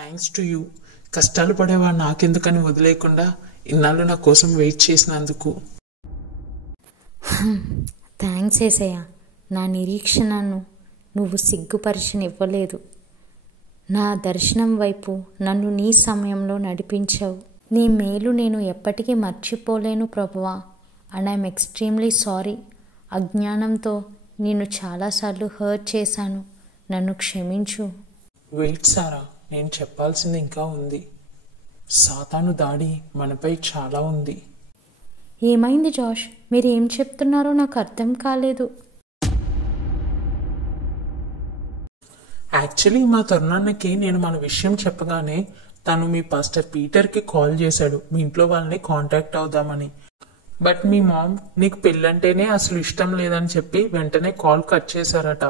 Thanks to you. కష్టాలు పడేవాడు నాకెందుకని వదిలేయకుండా ఇన్నాళ్ళు నా కోసం వెయిట్ చేసినందుకు. థ్యాంక్స్ ఏసయ్య. నా నిరీక్షణను నువ్వు సిగ్గుపరచనివ్వలేదు. నా దర్శనం వైపు నన్ను నీ సమయంలో నడిపించావు. నీ మేలు నేను ఎప్పటికీ మర్చిపోలేను ప్రభువా. And I'm extremely sorry. అజ్ఞానంతో నేను చాలాసార్లు హర్ట్ చేశాను. నన్ను క్షమించు. వెయిట్ సారా, నేను చెప్పాల్సింది ఇంకా ఉంది. సాతాను దాడి మనపై చాలా ఉంది. ఏమైంది జాష్? మీరు ఏం చెప్తున్నారో నాకు అర్థం కాలేదు. యాక్చువల్లీ మా తరుణాన్నకి నేను మన విషయం చెప్పగానే తను మీ పాస్టర్ పీటర్కి కాల్ చేశాడు మీ ఇంట్లో వాళ్ళని కాంటాక్ట్ అవుదామని. బట్ మీ మామ్ నీకు పెళ్ళంటేనే అసలు ఇష్టం లేదని చెప్పి వెంటనే కాల్ కట్ చేశారట.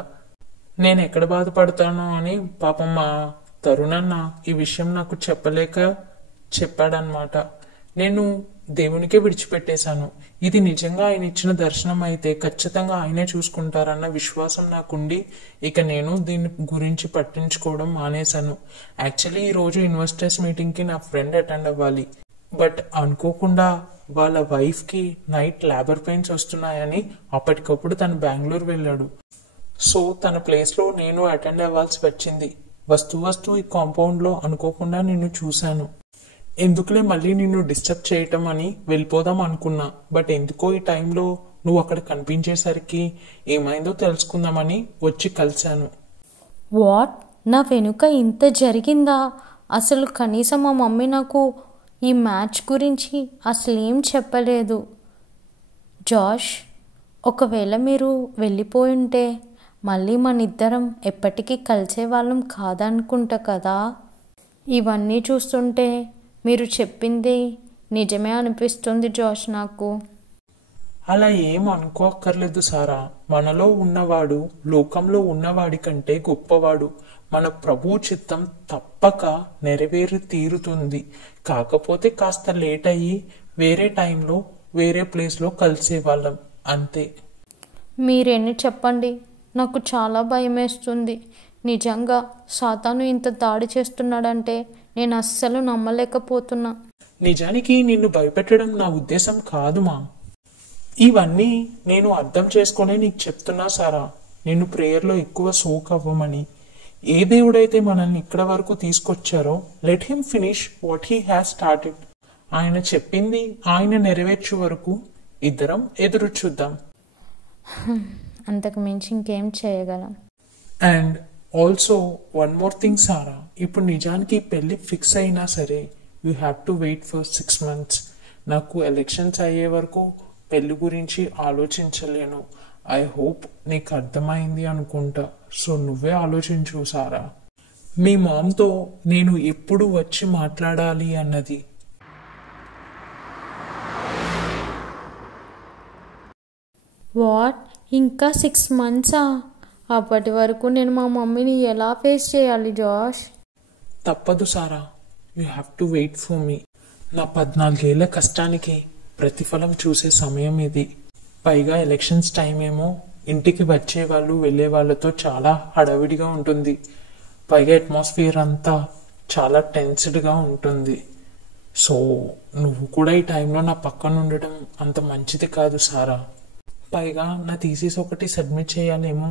నేను ఎక్కడ బాధపడతానో అని పాపం మా తరుణన్న ఈ విషయం నాకు చెప్పలేక చెప్పాడనమాట. నేను దేవునికే విడిచిపెట్టేశాను. ఇది నిజంగా ఆయన ఇచ్చిన దర్శనం అయితే ఖచ్చితంగా ఆయనే చూసుకుంటారన్న విశ్వాసం నాకుండి ఇక నేను దీని గురించి పట్టించుకోవడం మానేశాను. యాక్చువల్లీ ఈరోజు ఇన్వెస్టర్స్ మీటింగ్కి నా ఫ్రెండ్ అటెండ్ అవ్వాలి. బట్ అనుకోకుండా వాళ్ళ వైఫ్కి నైట్ లేబర్ పెయిన్స్ వస్తున్నాయని అప్పటికప్పుడు తను బెంగళూరు వెళ్ళాడు. సో తన ప్లేస్లో నేను అటెండ్ అవ్వాల్సి వచ్చింది. వస్తూ ఈ కాంపౌండ్లో అనుకోకుండా నిన్ను చూశాను. ఎందుకులే మళ్ళీ నిన్ను డిస్టర్బ్ చేయటం అని వెళ్ళిపోదాం అనుకున్నా. బట్ ఎందుకో ఈ టైంలో నువ్వు అక్కడ కనిపించేసరికి ఏమైందో తెలుసుకుందామని వచ్చి కలిశాను. వాట్? నా వెనుక ఇంత జరిగిందా? అసలు కనీసం మా మమ్మీ నాకు ఈ మ్యాచ్ గురించి అసలు ఏం చెప్పలేదు. జాష్, ఒకవేళ మీరు వెళ్ళిపోయి ఉంటే మళ్ళీ మన ఇద్దరం ఎప్పటికీ కలిసే వాళ్ళం కాదనుకుంటా కదా. ఇవన్నీ చూస్తుంటే మీరు చెప్పింది నిజమే అనిపిస్తుంది జాష్ నాకు. అలా ఏం అనుకోక్కర్లేదు సారా. మనలో ఉన్నవాడు లోకంలో ఉన్నవాడి కంటే గొప్పవాడు. మన ప్రభు చిత్తం తప్పక నెరవేరి తీరుతుంది. కాకపోతే కాస్త లేట్ అయ్యి వేరే టైంలో వేరే ప్లేస్లో కలిసేవాళ్ళం అంతే. మీరెన్ని చెప్పండి, నాకు చాలా భయం వేస్తుంది. నిజంగా సాతాను ఇంత దాడి చేస్తున్నాడంటే నేను అస్సలు నమ్మలేకపోతున్నా. నిజానికి నిన్ను భయపెట్టడం నా ఉద్దేశం కాదుమా. ఇవన్నీ నేను అర్థం చేసుకునే నీకు చెప్తున్నా సారా. నిన్ను ప్రేయర్లో ఎక్కువ సోక్ అవ్వమని. ఏ దేవుడైతే మనల్ని ఇక్కడ వరకు తీసుకొచ్చారో let him finish what he has started. ఆయన చెప్పింది ఆయన నెరవేర్చే వరకు ఇద్దరం ఎదురు చూద్దాం. అంతకు మించి ఇంకేం చేయగలం. And also one more thing Sara. ఇప్పుడు నిజానికి పెళ్లి ఫిక్స్ అయినా సరే you have to wait for 6 months. నాకు ఎలక్షన్స్ అయ్యే వరకు పెళ్లి గురించి ఆలోచించలేను. ఐ హోప్ నీకు అర్థమైంది అనుకుంటా. సో నువ్వే ఆలోచించు సారా. మీ మామ్తో నేను ఎప్పుడు వచ్చి మాట్లాడాలి అన్నది. వాట్? ఇంకా 6 monthsా? అప్పటి వరకు నేను మా మమ్మీని ఎలా ఫేస్ చేయాలి జాష్? తప్పదు Sara. You have to wait for me. నా 14 ఏళ్ల కష్టానికి ప్రతిఫలం చూసే సమయం ఇది. పైగా ఎలక్షన్స్ టైం ఏమో ఇంటికి వచ్చే వాళ్ళు వెళ్ళే వాళ్ళతో చాలా హడావిడిగా ఉంటుంది. పైగా అట్మాస్ఫియర్ అంతా చాలా టెన్స్డ్గా ఉంటుంది. సో నువ్వు కూడా ఈ టైంలో నా పక్కన ఉండటం అంత మంచిది కాదు సారా. పైగా నా థీసిస్ ఒకటి సబ్మిట్ చేయాలేమో.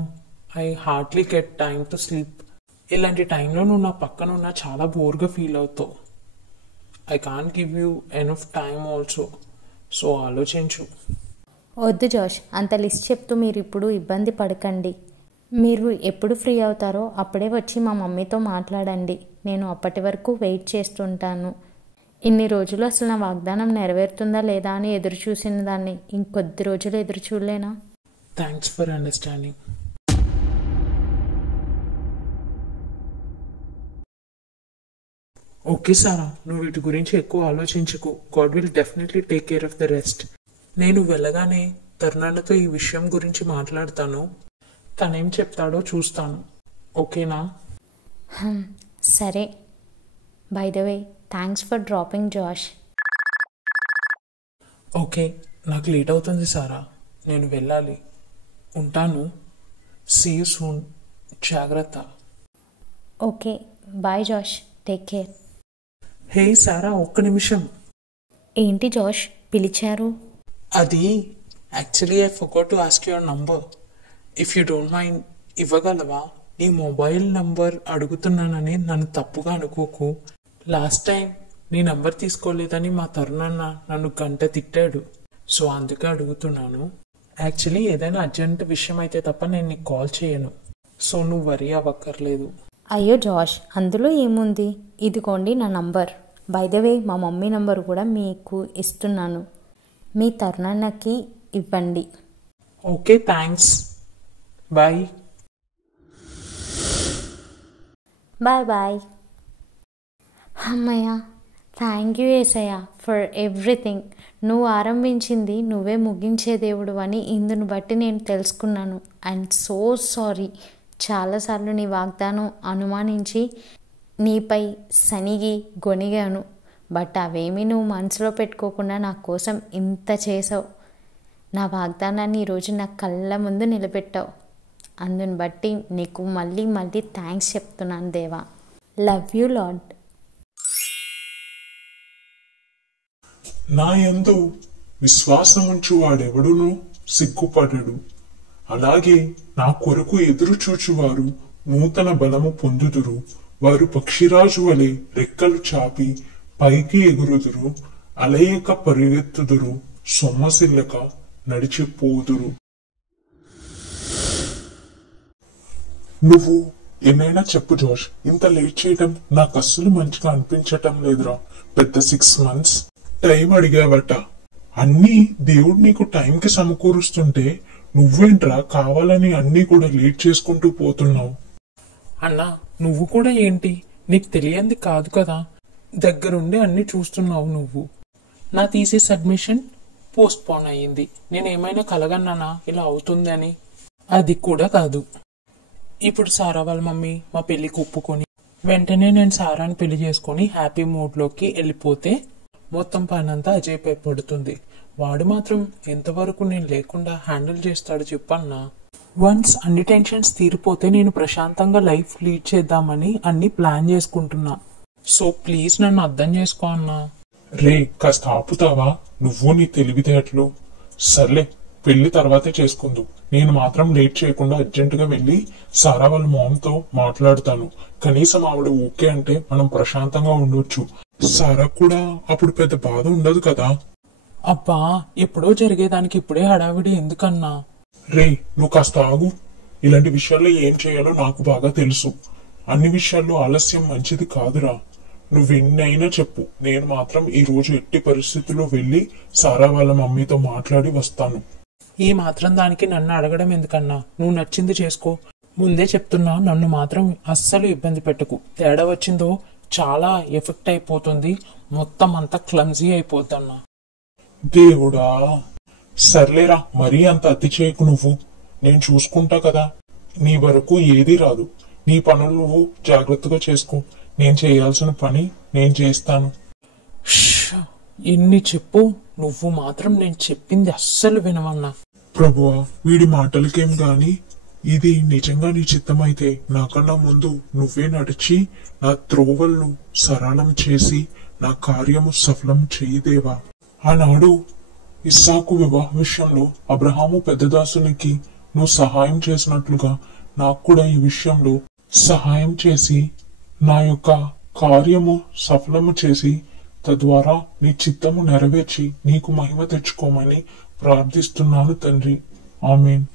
I hardly get time to sleep. ఇలాంటి టైంలో నువ్వు నా పక్కన ఉన్నా చాలా బోర్గా ఫీల్ అవుతావు. I can't give you enough time also. So ఆలోచించు. వద్దు జాష్, అంత లిస్ట్ చెప్తూ మీరు ఇప్పుడు ఇబ్బంది పడకండి. మీరు ఎప్పుడు ఫ్రీ అవుతారో అప్పుడే వచ్చి మా మమ్మీతో మాట్లాడండి. నేను అప్పటి వరకు వెయిట్ చేస్తుంటాను. ఇన్ని రోజులు అసలు నా వాగ్దానం నెరవేరుతుందా లేదా అని ఎదురు చూసిన దాన్ని ఇంకొద్ది రోజులు ఎదురు చూడలేనా? Thanks for understanding. Okay Sara, నువ్వు వీటి గురించి ఎక్కువ ఆలోచించకు. God will definitely take care of the rest. నేను వెళ్ళగానే తరుణాన్నతో ఈ విషయం గురించి మాట్లాడతాను. తనేం చెప్తాడో చూస్తాను. ఓకేనా? సరే. By the way, thanks for dropping Josh. Okay, నాకు లేట్ అవుతుంది సారా. నేను వెళ్ళాలి. ఉంటాను. See you soon. జాగ్రత్త. Okay, bye Josh. Take care. Hey Sara, ఒక్క నిమిషం. ఏంటి జాష్ పిలిచారు? అది actually I forgot to ask your number. If you don't mind ఇవ్వగలవా? నీ మొబైల్ నంబర్ అడుగుతున్నానని నన్ను తప్పుగా అనుకోకు. లాస్ట్ టైం నీ నంబర్ తీసుకోలేదని మా తరుణన్న నన్ను గంట తిట్టాడు. సో అందుకే అడుగుతున్నాను. యాక్చువల్లీ ఏదైనా అర్జెంట్ విషయం అయితే తప్ప నేను నీకు కాల్ చేయను. సో నువ్వు వరీ అవ్వక్కర్లేదు. అయ్యో జాష్, అందులో ఏముంది? ఇదిగోండి నా నంబర్. బై ద వే మా మమ్మీ నంబర్ కూడా మీకు ఇస్తున్నాను. మీ తరుణన్నకి ఇవ్వండి. Okay, thanks. Bye. Bye bye. అమ్మయ్య, thank you Yesayya for everything. నువ్వు ఆరంభించింది నువ్వే ముగించే దేవుడు అని ఇందును బట్టి నేను తెలుసుకున్నాను. And so sorry. చాలాసార్లు నీ వాగ్దానం అనుమానించి నీపై సనిగి గొనిగాను. బట్ అవేమీ నువ్వు మనసులో పెట్టుకోకుండా నా కోసం ఇంత చేసావు. నా వాగ్దానాన్ని ఈరోజు నా కళ్ళ ముందు నిలబెట్టావు. అందుని బట్టి నీకు మళ్ళీ మళ్ళీ థ్యాంక్స్ చెప్తున్నాను దేవా. Love you lord. నా యందు విశ్వాసముంచు వాడెవడును సిగ్గుపడడు. అలాగే నా కొరకు ఎదురు చూచువారు నూతన బలము పొందుదురు. వారు పక్షిరాజు వలె రెక్కలు చాపి పైకి ఎగురుదురు. అలయక పరిగెత్తుదురు, సొమ్మసిల్లక నడిచిపోదురు. నువ్వు ఏమైనా చెప్పు జోష్. ఇంత లేట్ చేయటం నాకు అస్సలు మంచిగా అనిపించటం లేదురా. పెద్ద 6 months టైం అడిగావట. అన్నీ దేవుడు నీకు టైంకి సమకూరుస్తుంటే నువ్వేంట్రా కావాలని అన్నీ కూడా లేట్ చేసుకుంటూ పోతున్నావు. అన్నా, నువ్వు కూడా ఏంటి? నీకు తెలియంది కాదు కదా. దగ్గరుండి అన్ని చూస్తున్నావు నువ్వు. నా థీసిస్ అడ్మిషన్ పోస్ట్ పోన్ అయ్యింది. నేనేమైనా కలగన్నానా ఇలా అవుతుంది అని? అది కూడా కాదు. ఇప్పుడు సారా వాళ్ళ మమ్మీ మా పెళ్లికి ఒప్పుకొని వెంటనే నేను సారాని పెళ్లి చేసుకొని హ్యాపీ మూడ్లోకి వెళ్ళిపోతే మొత్తం పనంతా అజయ్ పై పడుతుంది. వాడు మాత్రం ఎంతవరకు నేను లేకుండా హ్యాండిల్ చేస్తాడు చెప్పన్నా. వన్స్ అన్ని టెన్షన్స్ తీరిపోతే నేను ప్రశాంతంగా లైఫ్ లీడ్ చేద్దామని అన్ని ప్లాన్ చేసుకుంటున్నా. సో ప్లీజ్ నన్ను అర్థం చేసుకో అన్నా. రే, కాస్త ఆపుతావా? నువ్వు నీ తెలివితేటలు. సర్లే, పెళ్లి తర్వాతే చేసుకుందు. నేను మాత్రం లేట్ చేయకుండా అర్జెంటుగా వెళ్ళి సారా వాళ్ళ మామ్తో మాట్లాడతాను. కనీసం ఆవిడ ఓకే అంటే మనం ప్రశాంతంగా ఉండొచ్చు. సారా కూడా అప్పుడు పెద్ద బాధ ఉండదు కదా. అబ్బా, ఎప్పుడో జరిగేదానికి ఇప్పుడే హడావిడి ఎందుకన్నా? రే, నువ్వు కాస్త ఆగు. ఇలాంటి విషయాల్లో ఏం చేయాలో నాకు బాగా తెలుసు. అన్ని విషయాల్లో ఆలస్యం మంచిది కాదురా. నువ్వెన్నైనా చెప్పు, నేను మాత్రం ఈ రోజు ఎట్టి పరిస్థితుల్లో వెళ్ళి సారా వాళ్ళ మమ్మీతో మాట్లాడి వస్తాను. ఈ మాత్రం దానికి నన్ను అడగడం ఎందుకన్నా? నువ్వు నచ్చింది చేసుకో. ముందే చెప్తున్నా, నన్ను మాత్రం అస్సలు ఇబ్బంది పెట్టకు. తేడా వచ్చిందో చాలా ఎఫెక్ట్ అయిపోతుంది. మొత్తం అంతా క్లమ్జీ అయిపోద్దన్నా. దేవుడా, సర్లేరా, మరీ అంత అతి చేయకు నువ్వు. నేను చూసుకుంటా కదా. నీ వరకు ఏదీ రాదు. నీ పనులు నువ్వు జాగ్రత్తగా చేసుకో. నేను చేయాల్సిన పని నేను చేస్తాను. ఎన్ని చెప్పు, నువ్వు మాత్రం నేను చెప్పింది అస్సలు వినవన్నా. ప్రభువా, వీడి మాటలకేం గాని ఇది నిజంగా నీ చిత్తమైతే నాకన్నా ముందు నువ్వే నడిచి నా త్రోవలను సరళం చేసి నా కార్యము సఫలం చేయిదేవా. ఆనాడు ఇస్సాకు వివాహ విషయంలో అబ్రహాము పెద్దదాసునికి నువ్వు సహాయం చేసినట్లుగా నాకు కూడా ఈ విషయంలో సహాయం చేసి నా యొక్క కార్యము సఫలము చేసి తద్వారా నీ చిత్తము నెరవేర్చి నీకు మహిమ తెచ్చుకోమని ప్రార్థిస్తున్నాను తండ్రి. ఆమేన్.